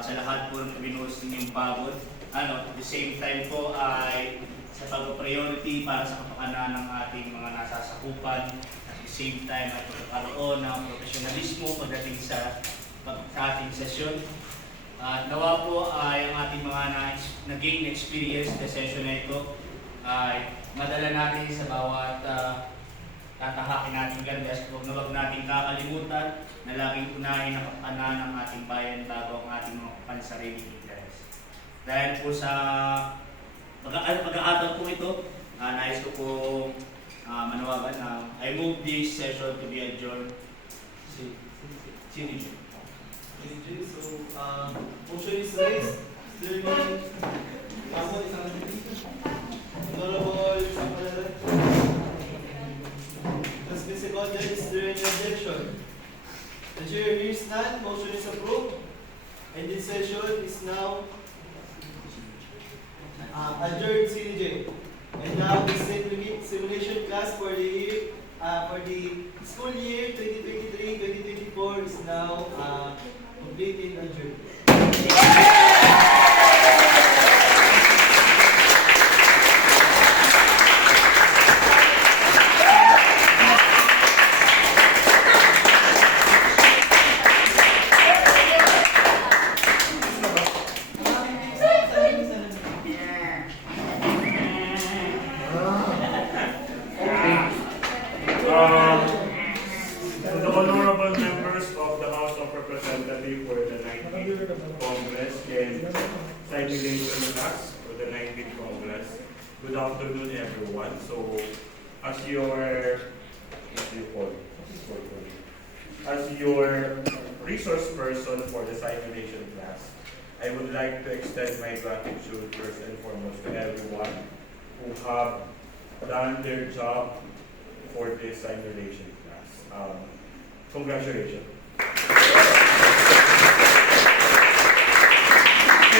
At sa lahat po ng binuhos ninyong pagod. At the same time po ay sa pag-priority para sa kapakanan ng ating mga nasasakupan. At the same time ay pagkakaroon ng profesionalismo pagdating sa ating sesyon. At nawa po ay ang ating mga nag-gain experience sa session na ito ay madala natin sa bawat tatahakin natin gandas. Huwag natin kakalimutan na laging unahin ang kapakanan ng ating bayan bago ang ating mga pansariling interes. Dahil po sa pag-aatal po ito, nais ko po manawagan na I move this session to be adjourned. Sinigyo. So, motion is raised. Honorable Sampalala. Has been seconded. Is there any objection? The chair hears none. Motion is approved. And this session is now adjourned, CDJ. And now the simulation class for the school year 2023-2024 is now complete and adjourned. To the honorable members of the House of Representatives for the 19th Congress and simulation class for the 19th Congress, good afternoon everyone. So, as your resource person for the simulation class, I would like to extend my gratitude first and foremost to everyone who have done their job for this simulation class. Congratulations.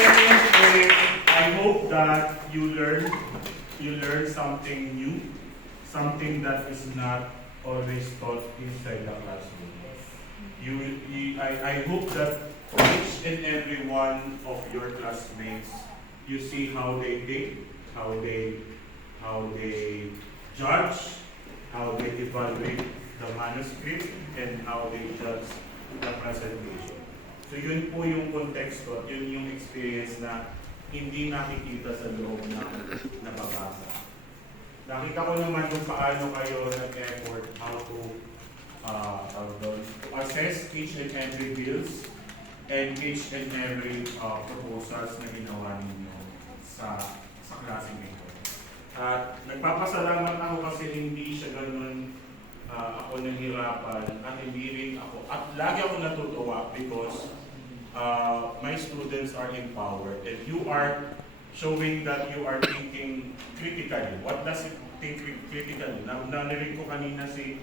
And I hope that you learn something new, something that is not always taught inside the classroom. I hope that each and every one of your classmates, you see how they think, how they judge, how they evaluate the manuscript, and how they judge the presentation. So yun po yung konteksto, yun yung experience na hindi nakikita sa loob ng nababasa. Nakita ko naman kung paano kayo nag-effort how to assess each and every bills and each and every proposals na ginawa ninyo sa klase nito. At nagpapasalamat ako kasi hindi siya ganun ako nahirapan at hindi rin ako. At lagi ako natutuwa because my students are empowered and you are showing that you are thinking critically. What does it think critically? Narinig ko kanina si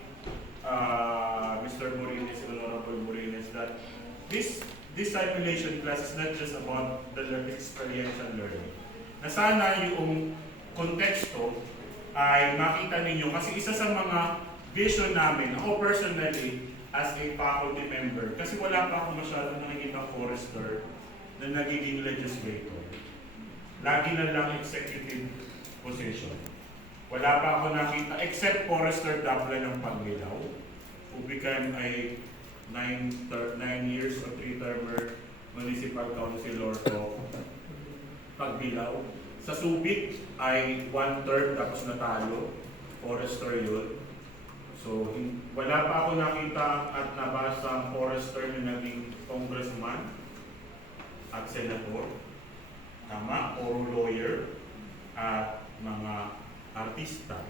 Mr. Morines, Honorable Morines, that this simulation class is not just about the experiential learning. Na sana yung konteksto ay makita ninyo kasi isa sa mga vision namin, ako personally as a faculty member, kasi wala pa ako masyadong nakikita forester na nagiging legislator. Lagi na lang executive position. Wala pa ako nakita, except Forester Dabla ng Pagbilaw, who became a 9 years or 3-termer municipal councilor of Pagbilaw. Sa Subic ay 1 term tapos natalo, Forester yun. So, wala pa ako nakita at nabasa Forester na naging congressman at senator, tama, or lawyer, at mga artista.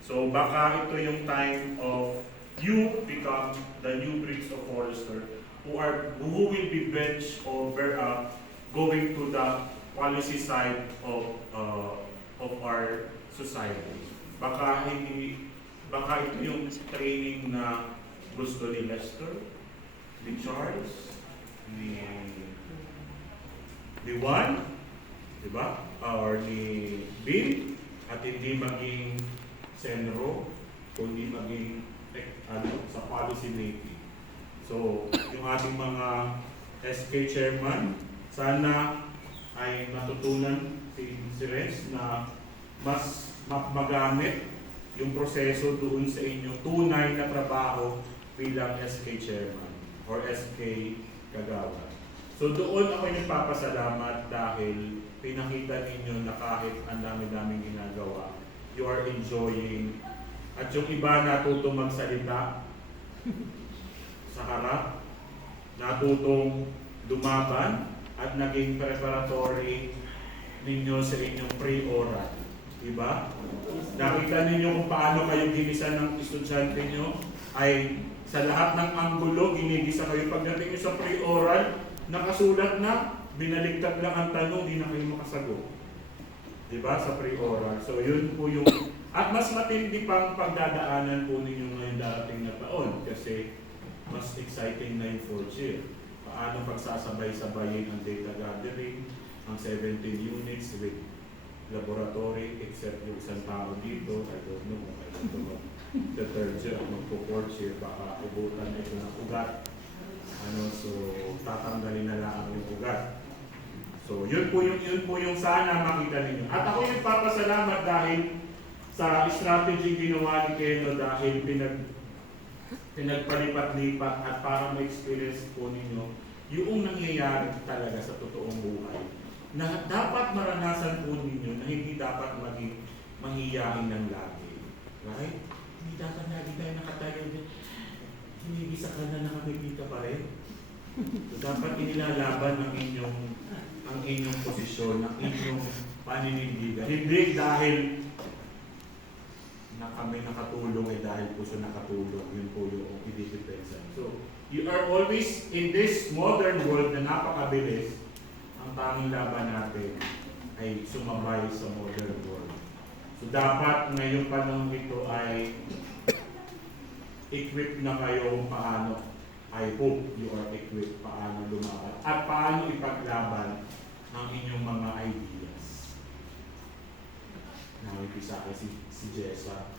So baka ito yung time of you become the new breeds of Forester who will be bench over going to the policy side of our society. Baka ito yung training na gusto ni Lester, ni Charles, ni Juan, diba? Or ni Bill, at hindi maging senro, kundi maging sa policy making. So, yung ating mga SK chairman, Sana ay matutunan si Renz na mas magamit yung proseso doon sa inyong tunay na trabaho bilang SK Chairman or SK Kagawad. So doon ako nagpapasalamat dahil pinakita ninyo na kahit ang dami-daming ginagawa, you are enjoying. At yung iba natutong magsalita sa harap, natutong lumaban, at naging preparatory ninyo sa inyong pre-oral. Diba? Nakita ninyo kung paano kayo ginisan ng estudyante nyo, ay sa lahat ng anggulo, ginigisa kayo. Pagdating nyo sa pre-oral, nakasulat na, binaligtad lang ang tanong, di na kayo makasagot. Diba? Sa pre-oral. So yun po yung, at mas matindi pang pagdadaanan po ninyo ngayong darating na taon kasi mas exciting na yung fourth year. Paano pagsasabay-sabayin ang data gathering, ang 17 units with laboratory, except yung isang tao dito, I don't know kung kailan ito the third year, magpo-fourth year, baka ubutan na ito ng ugat. So tatanggalin na lang yung ugat. So yun po yung sana makita ninyo. At ako yung papasalamat dahil sa strategy ginawa ni Keno dahil pinagpalipat-lipat at para ma-experience po ninyo yung nangyayari talaga sa totoong buhay na dapat maranasan po ninyo na hindi dapat maging manghiyain ng lagi. Right? Hindi dapat lagi tayo nakatayo din. Hinigisa ka na nakakikita pa rin. So, dapat inilalaban ang inyong posisyon, ang inyong paninindigan. Hindi dahil na kami nakatulong dahil puso nakatulong. Yun po yung i-depensa. So, you are always in this modern world na napakabilis. Ang tanging laban natin ay sumabay sa modern world. So, dapat ngayong panahon ito ay equip na kayo paano. I hope you are equipped paano lumaban at paano ipaglaban ang inyong mga ideas. Nakikisa ka si Jessa,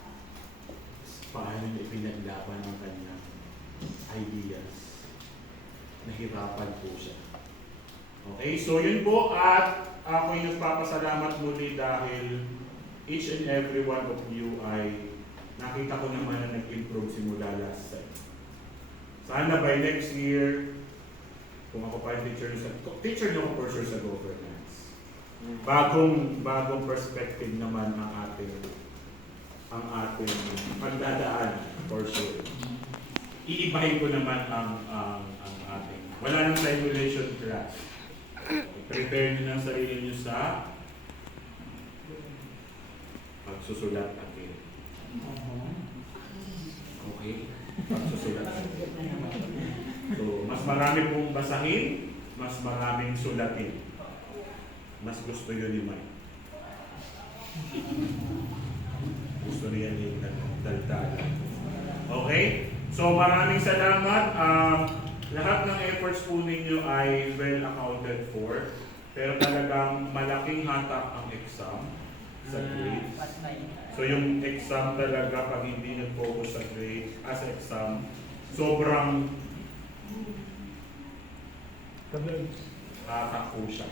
paano niya ipinaglaban ng kanyang ideas. Nahirapan po siya. Okay, so yun po at ako'y nagpapasalamat muli dahil each and every one of you ay nakita ko naman na nag-improve simula last time. Sana by next year, kung ako pa yung teacher niyo ako for sure sa governance. Bagong perspective naman ang ating pagdadaan for sure. Iibahin ko naman ang ating. Wala nang simulation class. Prepare niyo ng sarili niyo sa pagsusulat again. Okay? Pagsusulat. So, mas marami pong basahin, mas maraming sulatin. Mas gusto yun ni Mike. Gusto niya yung daldalan. Okay? So, maraming salamat. Lahat ng efforts po ninyo ay well accounted for. Pero talagang malaking hatak ang exam sa grades. So, yung exam talaga, pag hindi nag-focus sa grades, as exam, sobrang hatak po siya.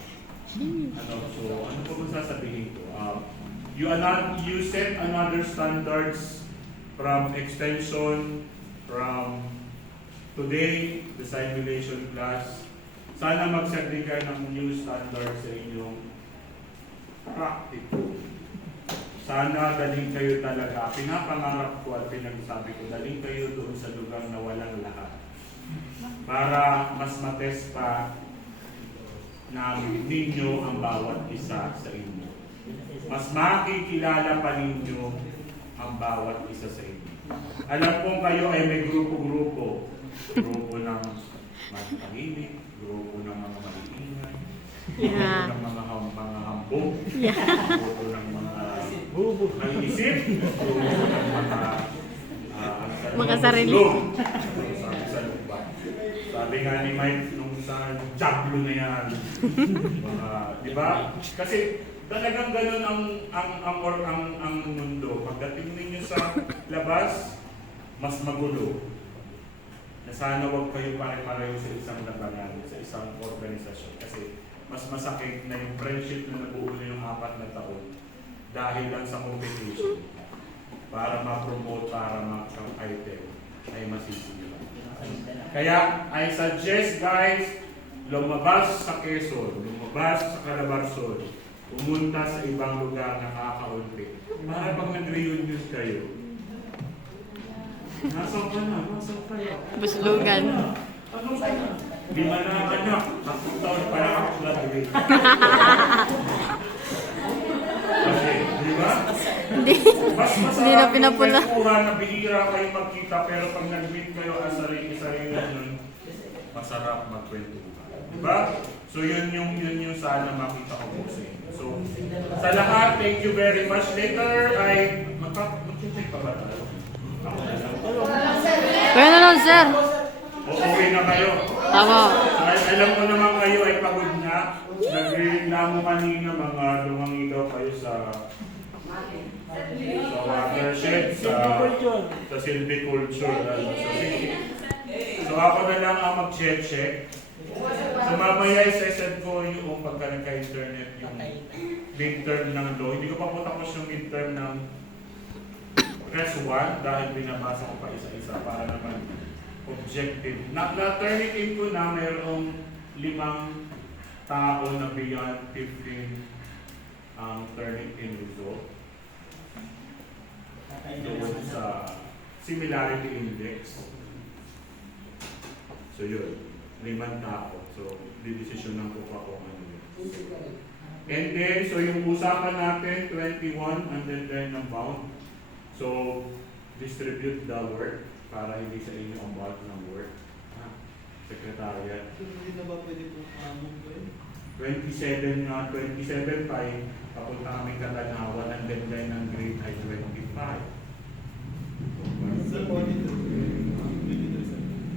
So, ano po ba sasabihin ko? You set another standards from extension, from today, the simulation class. Sana mag-set din kayo ng new standards sa inyong practical. Sana daling kayo talaga. Pinapangarap ko at pinagsabi ko, daling kayo doon sa lugar na walang lahat. Para mas matest pa namin ninyo ang bawat isa sa inyo. Mas makikilala pa ninyo ang bawat isa sa inyo. Alam kong kayo ay may grupo-grupo. Grupo ng matahimik, grupo ng mga maliingay, grupo ng mga hambog, grupo ng mga maiisip, grupo ng mga sarili. Sabi nga ni Mike nung sa jablo na yan. Di ba? Kasi talagang ganun ang mundo. Pagdating ninyo sa labas, mas magulo. Na sana wag kayo pare-pareho sa isang labanan, sa isang organisasyon. Kasi mas masakit na yung friendship na nabuo na yung 4 na taon dahil lang sa competition para ma-promote, para ma-item ay masisira. Kaya I suggest guys, lumabas sa Quezon, lumabas sa Calabarzon, pumunta sa ibang lugar na kakaunti. Para pag nag-reunion kayo, nasaan ka na? Nasaan kayo? Buslugan. Ano ka na? 5 na anak, 10 taon para ako graduate. Kasi, di ba? Hindi. Mas Hindi na masarap yung pinapula. kwentuhan na bihira kayo magkita pero pag nag-meet kayo ang sarili-sarili nun, masarap magkwentuhan. Diba? So yun yung sana makita ko po sa inyo. So sa lahat, thank you very much. Later ay mag-check pa ba tayo? Ako na lang. Kaya na lang, sir. Uuwi na kayo. Tama. Alam ko naman kayo ay pagod na. Nagreklamo kanina mga lumangigaw kayo sa watershed, sa silviculture. So ako na lang ang mag-check. So mamaya isa-send ko yung pagka nagka-internet yung midterm ng law. Hindi ko pa po tapos yung midterm ng Res 1 dahil binabasa ko pa isa-isa para naman objective. Na-turn it in ko na mayroong 5 tao na beyond 15 ang turning in result. Doon sa similarity index. So yun, 5 tao. So, didesisyonan ko pa kung ano yun. And then, so yung usapan natin, 21, and then ng bound. So, distribute the work para hindi sa inyo ang bulk ng work. Secretariat. Hindi na ba pwede po move ko yun? 27 tayo, papunta kami Katanawan, and then ng grade ay 25. Sir, 22.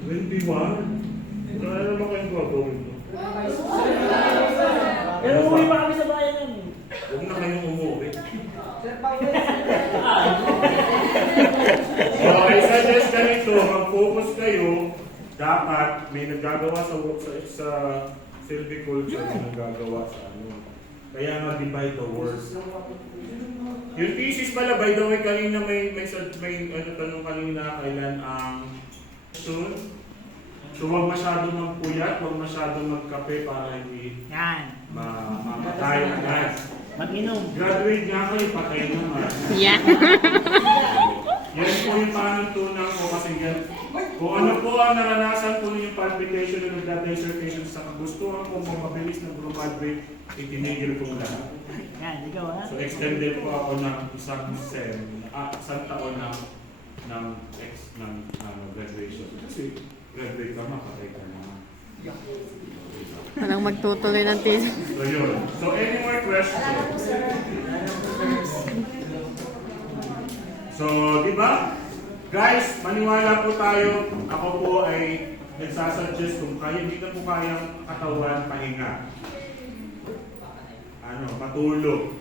21? Ano naman kayong gagawin mo? Pero umuwi pa kami sa bayan nun. Huwag na kayong umuwi. So, I suggest ganito, mag-focus kayo, dapat may naggagawa sa silviculture, may naggagawa sa ano. Kaya nga divide the work. Yung thesis pala, by the way, kanina may tanong kanina, kailan ang soon? So huwag masyadong magpuyat, huwag masyadong magkape para hindi Yan. mamatay agad. Mag-inom. Graduate nga kayo, patay naman. Yeah. Yan po yung panuntunan ko kasi yan. Kung ano po ang naranasan po yung palpitation ng nagda-dissertation sa kagustuhan ko mabilis na graduate, itinigil ko lahat. Yan, ikaw ha? So extended po ako ng isang taon ng graduation. Kasi graduate ka na, patay ka na. Walang magtutuloy ng thesis. So yun. So any more questions? So, di ba? Guys, maniwala po tayo. Ako po ay nagsasuggest kung kaya, hindi na po kayang katawan, pahinga. Matulog.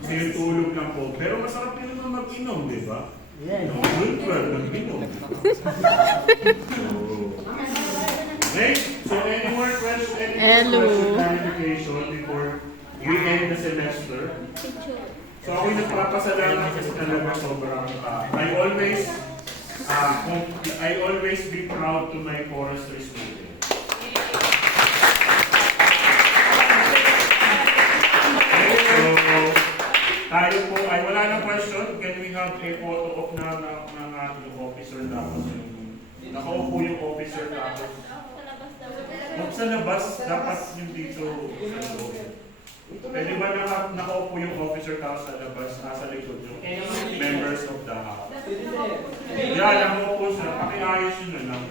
Kasi yung tulog lang po. Pero masarap din naman mag-inom, di ba? Yes. Good well, nag-inom. Next, so any more questions? Hello. Clarification before we end the semester? So ako yung nagpapasalamat kasi talaga sobrang I always be proud to my forestry students. So, tayo po ay wala nang question. Can we have a photo of ng ating officer tapos yung nakaupo yung officer tapos huwag sa labas, dapat yung dito sa loob. Pwede ba nakaupo yung officer tapos sa labas, nasa likod yung members of the house? Yeah, nakaupo siya. Pakiayos yun na lang.